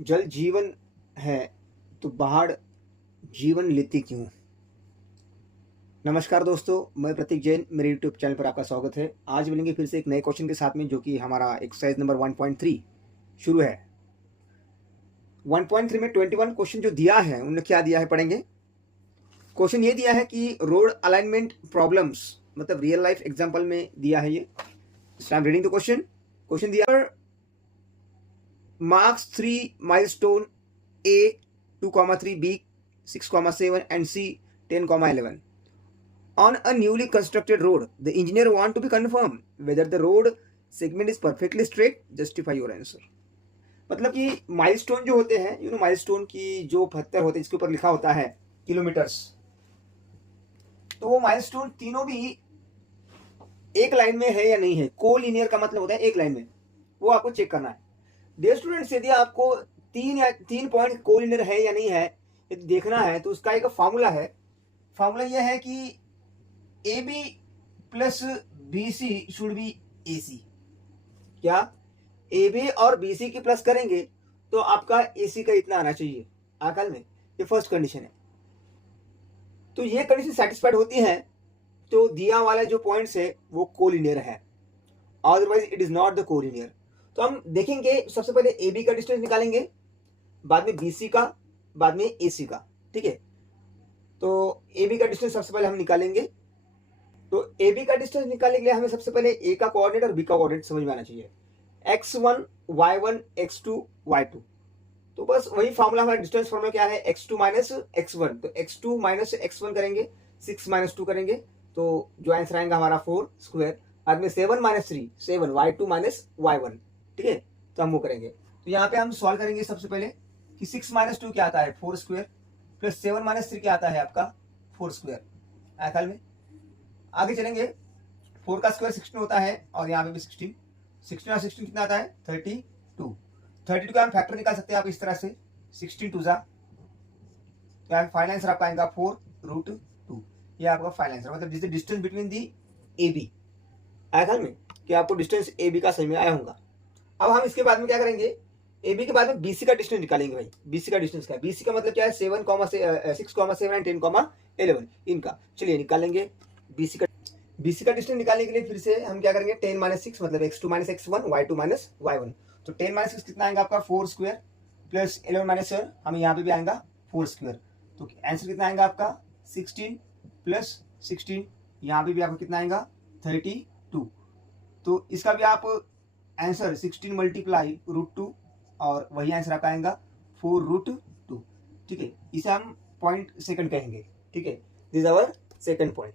जल जीवन है तो बाढ़ जीवन लेती क्यों। नमस्कार दोस्तों, मैं प्रतीक जैन, मेरे यूट्यूब चैनल पर आपका स्वागत है। आज मिलेंगे फिर से एक नए क्वेश्चन के साथ में, जो कि हमारा एक्सरसाइज नंबर 1.3 शुरू है। 1.3 में 21 क्वेश्चन जो दिया है, उन्होंने क्या दिया है पढ़ेंगे। क्वेश्चन ये दिया है कि रोड अलाइनमेंट प्रॉब्लम्स, मतलब रियल लाइफ एग्जाम्पल में दिया है ये। I am reading the question. Question दिया marks 3 milestone A 2,3, B 6,7 and C 10,11. On a newly constructed road, the engineer want to be confirmed whether the road segment is perfectly straight. Justify your answer. मतलब कि milestone जो होते हैं, milestone की जो पत्थर होते हैं जिसके ऊपर लिखा होता है किलोमीटर्स, तो वो माइलस्टोन तीनों भी एक लाइन में है या नहीं है। कोलिनियर का मतलब होता है एक लाइन में, वो आपको चेक करना है। डियर स्टूडेंट्स, यदि आपको तीन पॉइंट कोलिनियर है या नहीं है यदि देखना है, तो उसका एक फार्मूला है। फार्मूला यह है कि A B plus B C should be A C. क्या ए बी और बी सी की प्लस करेंगे तो आपका ए सी का इतना आना चाहिए आकल में। ये फर्स्ट कंडीशन है। तो ये कंडीशन सेटिस्फाइड होती है तो दिया वाला जो पॉइंट्स है वो कोलिनियर है, otherwise it is not the collinear. तो हम देखेंगे, सबसे पहले ए बी का डिस्टेंस निकालेंगे, बाद में बी सी का, बाद में ए सी का। ठीक है, तो ए बी का डिस्टेंस सबसे पहले हम निकालेंगे। तो ए बी का डिस्टेंस निकालने के लिए हमें सबसे पहले ए का कोऑर्डिनेट और बी का कोऑर्डिनेट समझ में आना चाहिए। x1 y1 x2 y2। तो बस वही फॉर्मूला, हमारा डिस्टेंस फॉर्मूला क्या है, x2 माइनस x1। तो x2 माइनस x1 करेंगे, 6 माइनस 2 करेंगे, तो जो आंसर आएगा हमारा 4 स्क्वायर। बाद में 7 माइनस 3 7, y2 माइनस y1। ठीक है, तो हम वो करेंगे। तो यहाँ पे हम सॉल्व करेंगे सबसे पहले कि 6 माइनस 2 क्या आता है, 4 स्क्वायर, प्लस 7 माइनस 3 क्या आता है आपका 4 स्क्वायर। आखिर में आगे चलेंगे, 4 का स्क्वायर 16 होता है, और यहाँ पे भी 16 और 16 कितना आता है 32। 32 का हम फैक्टर निकाल सकते हैं आप इस तरह से, 16 टू जा, तो फाइनल आंसर आपका आएगा 4√2। ये आपका फाइनल आंसर, मतलब this distance between the A B. आखिर में कि आपको डिस्टेंस ए बी का समझ में आया होगा। अब हम इसके बाद में क्या करेंगे, ए बी के बाद में बीसी का डिस्टेंस निकालेंगे। भाई बीसी का डिस्टेंस क्या है, बीसी का मतलब क्या है 6,7 एंड 10,11 इनका। चलिए निकालेंगे बीसी का डिस्टेंस निकालने के लिए फिर से हम क्या करेंगे, 10 माइनस 6 मतलब x2 minus x1 y2 minus y1। तो 10 माइनस 6 कितना आएगा आपका 4 स्क्वायर, प्लस 11 माइनस 7 हमें यहाँ पे भी आएगा 4 स्क्वायर। तो आंसर कितना आएगा आपका 16 प्लस 16, यहाँ पे भी आपको कितना आएगा 32। तो इसका भी आप आंसर 16 मल्टीप्लाई √2, और वही आंसर आपका आएगा 4√2। ठीक है, इसे हम पॉइंट सेकंड कहेंगे। ठीक है, दिस आवर सेकंड पॉइंट,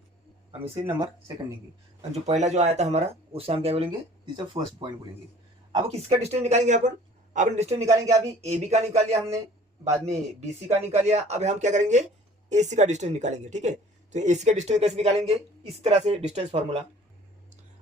हम इसे नंबर सेकंड लेंगे। और जो पहला जो आया था हमारा, उससे हम क्या बोलेंगे, दिस इज फर्स्ट पॉइंट बोलेंगे। अब किसका डिस्टेंस निकालेंगे अपन डिस्टेंस निकालेंगे। अभी ए बी का निकाल लिया हमने, बाद में बी सी का निकाल लिया, अब हम क्या करेंगे ए सी का डिस्टेंस निकालेंगे। ठीक है, तो ए सी का डिस्टेंस कैसे निकालेंगे, इस तरह से डिस्टेंस फॉर्मूला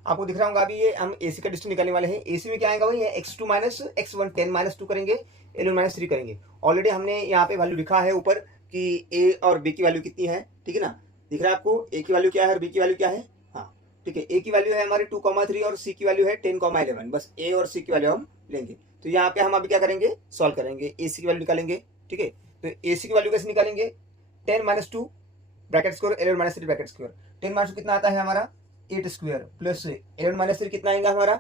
आपको दिख रहा होगा। अभी ये हम एसी का डिस्टेंस निकालने वाले हैं। एसी में क्या आएगा, वही है x2 माइनस x1, 10 माइनस 2 करेंगे, 11 माइनस 3 करेंगे। ऑलरेडी हमने यहाँ पे वैल्यू लिखा है ऊपर कि ए और बी की वैल्यू कितनी है। ठीक है ना, दिख रहा है आपको ए की वैल्यू क्या है और बी की वैल्यू क्या है। हाँ ठीक है, ए की वैल्यू है हमारी 2,3 और सी की वैल्यू है 10,11। बस ए और सी की वैल्यू हम लेंगे। तो यहाँ पे हम अभी क्या करेंगे, सॉल्व करेंगे, ए सी की वैल्यू निकालेंगे। ठीक है, तो ए सी की वैल्यू कैसे निकालेंगे, 10 minus 2 bracket square, 11 minus 3 bracket square. 10 minus 2 कितना आता है हमारा 8 स्क्वायर, प्लस 11 माइनस 3 कितना आएगा हमारा,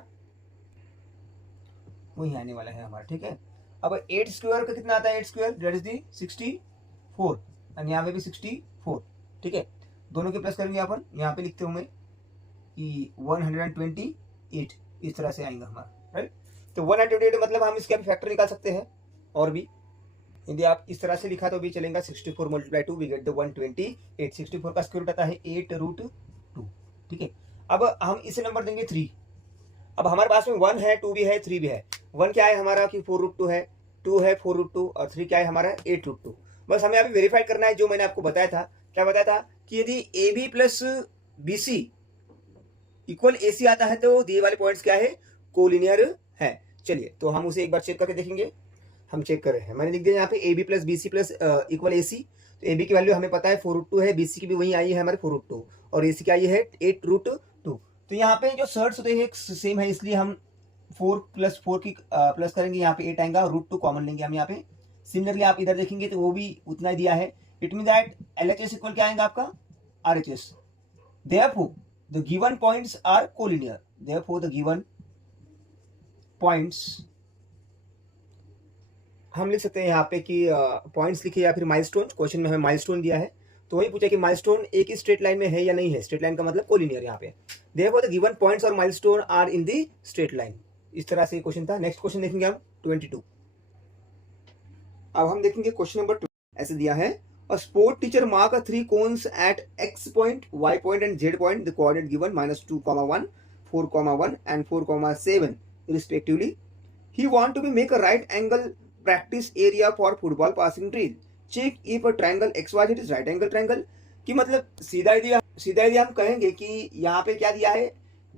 वही आने वाला है हमारा। ठीक है, अब 8 स्क्वायर का कितना आता है, 8 स्क्वायर दैट इज दी 64, और यहाँ पे भी 64। ठीक है, दोनों के प्लस करेंगे अपन, यहाँ पे लिखते हूँ मैं कि 128, इस तरह से आएगा हमारा, राइट। तो 128 मतलब हम इसका भी फैक्टर निकाल सकते हैं, और भी यदि आप इस तरह से लिखा तो भी चलेगा। 64 मल्टीप्लाई 2 वी गेट द 128। 64 का स्क्वायर रूट आता है 8√2। ठीक है, अब हम इसे नंबर देंगे 3। अब हमारे पास में 1 है, 2 भी है, 3 भी है। 1 क्या है हमारा कि 4√2 है, 2 है 4√2, और 3 क्या है हमारा 8√2। बस हमें अभी वेरीफाई करना है जो मैंने आपको बताया था। क्या बताया था कि यदि A B plus B C equal A C आता है तो दिए वाले पॉइंट्स क्या है, कोलिनियर है। चलिए तो हम उसे एक बार चेक करके देखेंगे। हम चेक कर रहे हैं, मैंने लिख दिया यहाँ पे A B plus B C plus equal A C. तो ए बी की वैल्यू हमें पता है 4√2 है, बी सी की भी वही आई है हमारे 4√2, और ए सी की आई है 8√2। तो यहाँ पे जो सर्ट्स होते हैं सेम है, इसलिए हम 4 प्लस 4 की प्लस करेंगे, यहाँ पे 8 आएगा, √2 कॉमन लेंगे हम यहाँ पे। सिमिलरली आप इधर देखेंगे तो वो भी उतना ही दिया है। It mean that LHS equal क्या आएगा आपका RHS। Therefore the given points are collinear. Therefore the given points हम लिख सकते हैं यहाँ पे कि पॉइंट्स लिखिए या फिर माइलस्टोन। क्वेश्चन में हमें माइलस्टोन दिया है तो वही पूछा कि माइलस्टोन एक ही स्ट्रेट लाइन में है या नहीं है। स्ट्रेट लाइन का मतलब कोलिनियर यहाँ पे। Therefore the given points और milestone are in the straight line. इस तरह से क्वेश्चन था। नेक्स्ट क्वेश्चन देखेंगे हम 22। अब हम देखेंगे क्वेश्चन नंबर 2। ऐसे दिया है a sport teacher mark a 3 cones at x point, y point and z point. The coordinate given -2,1, 4,1 and 4,7 respectively. He want to be make a right angle practice area for football passing drill. Check if a triangle XYZ is right angle triangle. कि मतलब सीधा ही हम कहेंगे कि यहाँ पे क्या दिया है,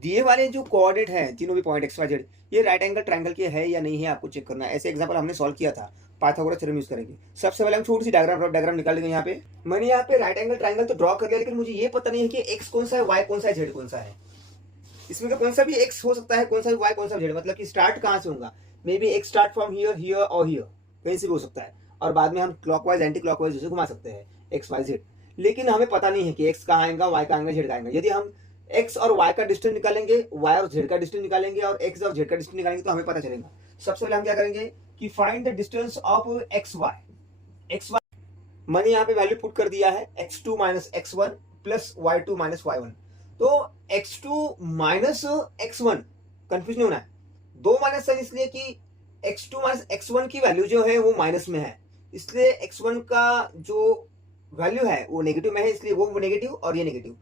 दिए वाले जो कोऑर्डिनेट हैं तीनों भी पॉइंट XYZ ये राइट एंगल ट्रायंगल के है या नहीं है आपको चेक करना है। ऐसे एग्जांपल हमने सॉल्व किया था, पाइथागोरस थ्योरम यूज करेंगे। सबसे पहले हम छोटी सी डायग्राम निकाल लेंगे। यहाँ पे मैंने यहाँ पे राइट एंगल ट्रायंगल तो ड्रॉ कर लिया, लेकिन मुझे ये पता नहीं है कि एक्स कौन सा है, वाई कौन सा है, जेड कौन सा है। इसमें का कौन सा भी एक्स हो सकता है, कौन सा भी वाई, कौन सा जेड, मतलब कि स्टार्ट कहाँ से होगा। May be x start from here, here और हियर, कहीं से भी हो सकता है। और बाद में हम क्लॉकवाइज एंटी क्लॉकवाइज जैसे घुमा सकते हैं एक्स वाई जेड। लेकिन हमें पता नहीं है कि एक्स कहाँ आएगा, वाई कहाँ आएगा, जेड कहाँ आएगा। यदि हम एक्स और वाई का डिस्टेंस निकालेंगे, वाई और जेड का डिस्टेंस निकालेंगे और एक्स और जेड का डिस्टेंस निकालेंगे तो हमें पता चलेगा। सबसे पहले हम क्या करेंगे कि find the distance of X Y. मैंने यहाँ पे वैल्यू पुट कर दिया है x2 minus x1 plus y2 minus y1। तो x2 माइनस x1 कंफ्यूज नहीं होना है, दो माइनस है इसलिए कि x2 माइनस x1 की वैल्यू जो है वो माइनस में है, इसलिए x1 का जो वैल्यू है वो नेगेटिव में है, इसलिए वो नेगेटिव और ये negative.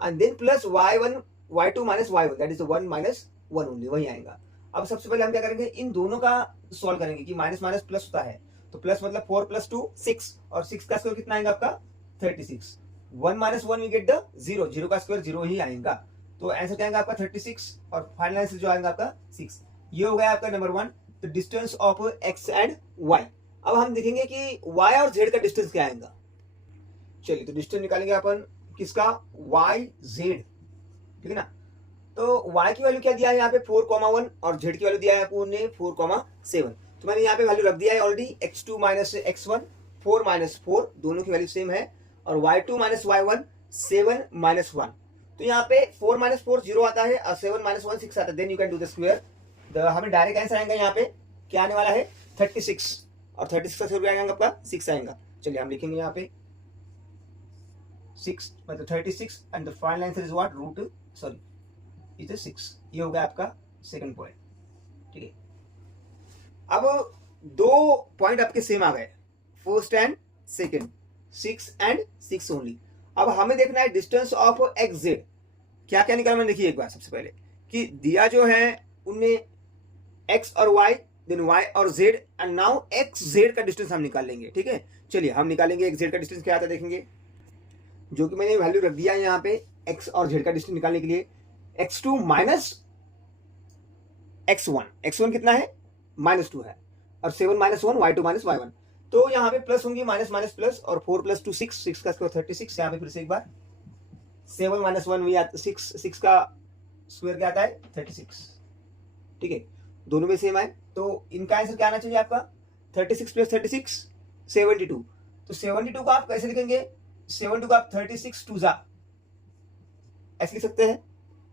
And then plus y1 y2 minus y1 that is 1 minus 1 only, वही आएगा। अब सबसे पहले हम क्या करेंगे, इन दोनों का सॉल्व करेंगे कि माइनस माइनस प्लस होता है तो प्लस मतलब 4 प्लस 2 6 और 6 का स्क्वायर कितना आएगा आपका 36। 1 माइनस 1 वी गेट द 0, 0 का स्क्वायर 0 ही आएगा। तो आंसर क्या आएगा आपका 36 और फाइनल आंसर जो आएगा आपका 6। ये हो गया आपका number 1 the distance of x and y। अब हम देखेंगे कि y और z का डिस्टेंस क्या आएगा। चलिए तो डिस्टेंस निकालेंगे अपन किसका, y z, ठीक है ना। तो y की वैल्यू क्या दिया है यहाँ पे 4,1 और z की वैल्यू दिया है आपने 4,7। तो मैंने यहाँ पे वैल्यू रख दिया है already, x2 minus x1 4 minus 4 दोनों की वैल्यू सेम है, और y2 माइनस y1 7 माइनस 1। तो यहाँ पे 4 माइनस 4 0 आता है और 7 माइनस 1 6 आता है। Then you can do the square. हमें डायरेक्ट आंसर आएगा यहाँ पे क्या आने वाला है 36, और 36 का स्क्वायर आएगा आपका 6 आएगा। चलिए हम लिखेंगे यहाँ पे 6 मतलब 36 and the final answer is what root sorry is 6। ये हो गया आपका सेकंड पॉइंट, ठीक है। अब दो पॉइंट आपके सेम आ गए, first and second, 6 and 6 only. अब हमें देखना है डिस्टेंस ऑफ एक्स जेड। क्या क्या निकालना, देखिए एक बार सबसे पहले कि दिया जो है उनमें एक्स और वाई, देन वाई और Z, and now x Z का डिस्टेंस हम निकाल लेंगे, ठीक है। चलिए हम निकालेंगे एक्स जेड का डिस्टेंस क्या आता है देखेंगे, जो कि मैंने वैल्यू रख दिया है यहाँ पे एक्स और जेड का डिस्टेंस निकालने के लिए। x2 माइनस x1, x1 कितना है -2 है, और 7 माइनस 1 y2 माइनस y1। तो यहाँ पे प्लस होंगी माइनस माइनस प्लस, और 4 प्लस 2 6, 6 का स्क्वायर 36। यहाँ पे फिर से एक बार 7 माइनस 1 भी 6 का स्क्वायर क्या आता है 36, ठीक है। दोनों में सेम है तो इनका आंसर क्या आना चाहिए आपका 36 प्लस 36 72। तो 72 को आप कैसे लिखेंगे, 72 को आप 36 टू जा ऐसे लिख सकते हैं,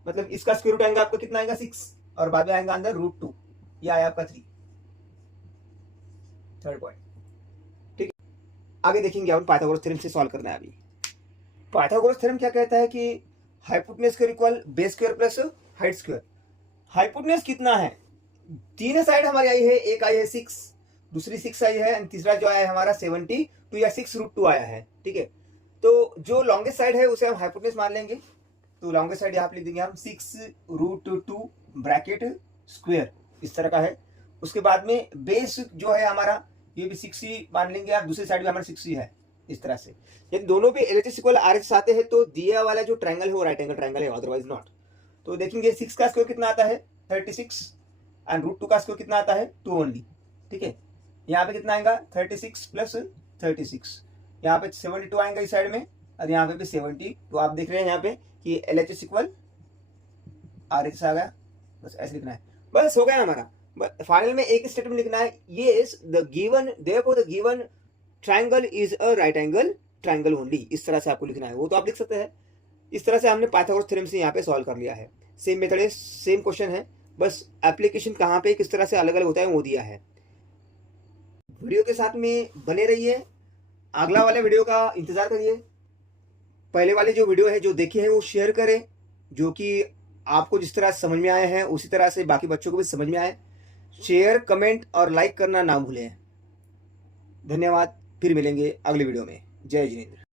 मतलब इसका स्क्वायर रूट आएगा आपको कितना आएगा 6, और बाद में आएगा अंदर √2, ये आया आपका 3, थर्ड पॉइंट, ठीक है। आगे देखेंगे अपन पाइथागोरस थ्योरम से सॉल्व करना है। अभी पाइथागोरस थ्योरम क्या कहता है कि hypotenuse square equal base square plus height square. Hypotenuse कितना है, तीन साइड हमारी आई है, एक आई है 6, दूसरी 6 आई है, एंड तीसरा जो आया है हमारा 72 या 6√2 आया है, ठीक है। तो जो लॉन्गेस्ट साइड है उसे हम हाइपोटेन्यूज मान लेंगे। तो लॉन्गेस्ट साइड यहाँ पे लिख देंगे हम 6√2 ब्रैकेट स्क्वायर, इस तरह का है। उसके बाद में बेस जो है हमारा ये भी 6 ही मान लेंगे, आप दूसरी साइड भी हमारा 6 ही है, इस तरह से। यदि दोनों भी LHS इक्वल RHS आते हैं तो दिया वाला जो ट्रायंगल है वो राइट एंगल ट्रायंगल है, अदरवाइज नॉट। तो देखेंगे 6 का स्क्वायर कितना आता है 36, एंड √2 का स्क्वायर कितना आता है 2 ओनली, ठीक है। यहाँ पे कितना आएगा 36 प्लस 36, यहाँ पे 72 आएगा इस साइड में, और यहाँ पे भी 70। तो आप देख रहे हैं यहाँ पे कि LHS इक्वल RHS आ गया, बस ऐसे लिखना है। बस हो गया ना हमारा। फाइनल में एक स्टेटमेंट लिखना है, yes the given therefore the given triangle is a right angle triangle only, इस तरह से आपको लिखना है। वो तो आप लिख सकते हैं। इस तरह से हमने पाइथागोरस थ्योरम से यहाँ पे सॉल्व कर लिया है। सेम मेथड है, सेम क्वेश्चन है, बस एप्लीकेशन कहाँ पे किस तरह से अलग अलग होता है वो दिया है। वीडियो के साथ में बने रहिए, अगला वाले वीडियो का इंतजार करिए। पहले वाले जो वीडियो है जो देखे हैं वो शेयर करें, जो कि आपको जिस तरह समझ में आए हैं उसी तरह से बाकी बच्चों को भी समझ में आए। शेयर, कमेंट और लाइक करना ना भूलें। धन्यवाद, फिर मिलेंगे अगले वीडियो में। जय जिनेंद्र।